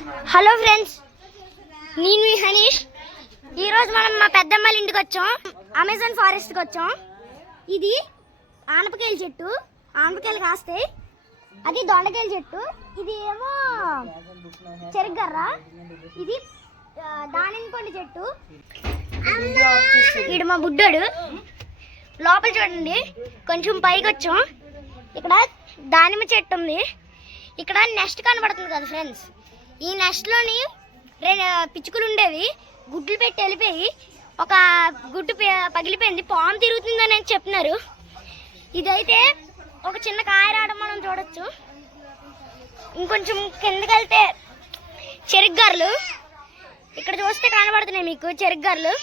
Hello friends, నేను మీ హనీష్. ఈరోజు మనం మా పెద్దమ్మాళ్ళ ఇంటికి వచ్చాం. అమెజాన్ ఫారెస్ట్కి వచ్చాం. ఇది ఆనపకాయల చెట్టు, ఆనపకాయలు కాస్తాయి. అది దొండకాయల చెట్టు, ఇది ఏమో చెరుగర్ర, ఇది దానిమ్మ పండు చెట్టు. ఇది మా బుడ్డోడు. లోపల చూడండి, కొంచెం పైకి వచ్చాం. ఇక్కడ దానిమ్మ చెట్టు ఉంది. ఇక్కడ నెస్ట్ కనబడుతుంది కదా ఫ్రెండ్స్, ఈ నెస్ట్లోని పిచ్చుకలు ఉండేవి. గుడ్లు పెట్టి వెళ్ళిపోయి ఒక గుడ్డు పగిలిపోయింది, పాము తిరుగుతుందని చెప్తున్నారు. ఇదైతే ఒక చిన్న కాయ రావడం మనం చూడొచ్చు. ఇంకొంచెం కిందకి వెళ్తే చెరుగర్రలు ఇక్కడ చూస్తే కనబడుతున్నాయి మీకు. చెరుగర్రలు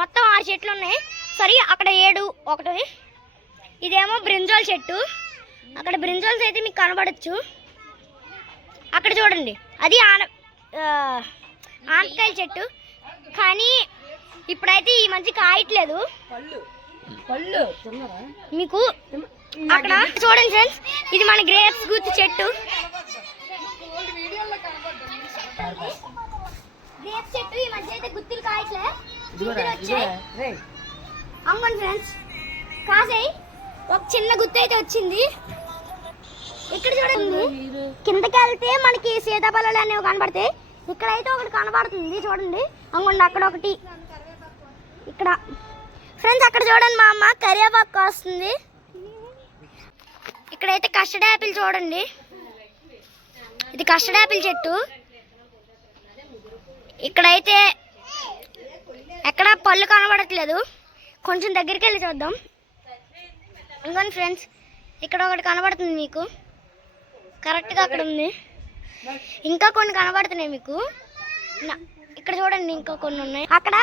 మొత్తం 6 చెట్లు ఉన్నాయి. సారీ, అక్కడ 7 ఒకటి. ఇదేమో బ్రింజాల్ చెట్టు. అక్కడ బ్రింజాల్స్ అయితే మీకు కనబడచ్చు. అక్కడ చూడండి, అది ఆనపకాయల చెట్టు. కానీ ఇప్పుడైతే ఈ మధ్య కాయట్లేదు మీకు. అక్కడ చూడండి ఫ్రెండ్స్, ఇది మన గ్రేప్స్ గుత్తి చెట్టు. గ్రేప్స్ చెట్టు ఈ మధ్య అయితే గుత్తులు కాయట్లే, వచ్చాయి. అమ్మని ఫ్రెండ్స్, కాసాయి. ఒక చిన్న గుత్తి అయితే వచ్చింది. ఇక్కడ చూడండి, కిందకి వెళ్తే మనకి సీతాఫలాలు అనేవి కనబడతాయి. ఇక్కడైతే ఒకటి కనబడుతుంది చూడండి. అంగండి అక్కడ ఒకటి. ఇక్కడ ఫ్రెండ్స్, అక్కడ చూడండి, మా అమ్మ కరివేపాకు కాస్తుంది. ఇక్కడైతే కస్టర్డ్ యాపిల్ చూడండి, ఇది కస్టర్డ్ యాపిల్ చెట్టు. ఇక్కడైతే ఎక్కడ పళ్ళు కనబడట్లేదు, కొంచెం దగ్గరికి వెళ్ళి చూద్దాం. ఇంకోండి ఫ్రెండ్స్, ఇక్కడ ఒకటి కనబడుతుంది మీకు, కరెక్ట్గా అక్కడ ఉంది. ఇంకా కొన్ని కనబడుతున్నాయి మీకు. ఇక్కడ చూడండి, ఇంకా కొన్ని ఉన్నాయి. అక్కడ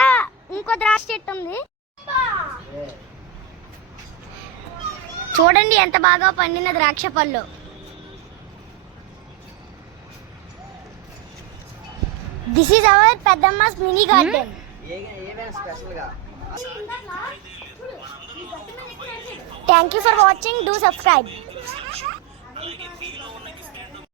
ఇంకో ద్రాక్ష చెట్టు ఉంది. చూడండి ఎంత బాగా పండిన ద్రాక్ష పళ్ళు. దిస్ ఈజ్ అవర్ పెద్దమ్మాస్ mini garden. Thank you for watching. Do subscribe.